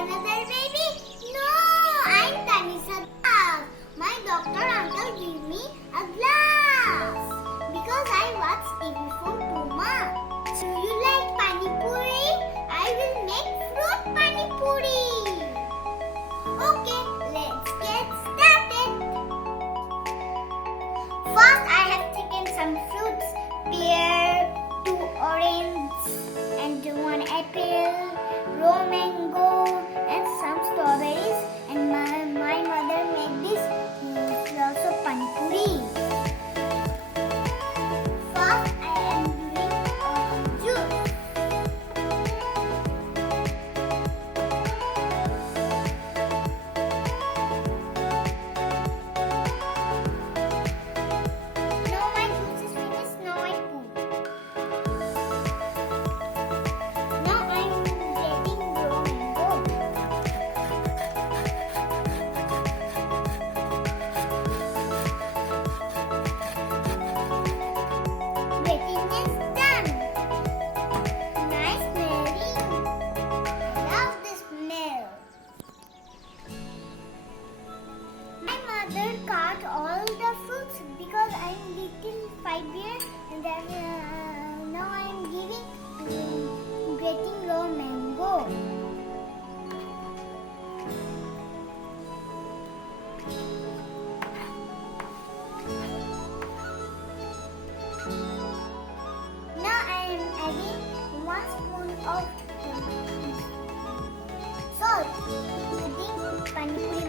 another baby? No, I'm Tanisha. My doctor uncle gave me a glass because I watch TV for 2 months. Do you like Panipuri? I will make Fruit Panipuri. Okay, let's get started. First, I have taken some fruits: pear, 2 orange, and 1 apple, raw mango, and some strawberries. And my mother made this lots of panipuri. First, I am doing juice. Now my juice is finished. Now I pour. Now I'm getting raw mango. Grating is done. Nice smelling. Love the smell. My mother cut all the fruits because I'm little 5 years, and then, now I'm giving grating raw mango. Now I am adding 1 spoon of salt. Adding panipuri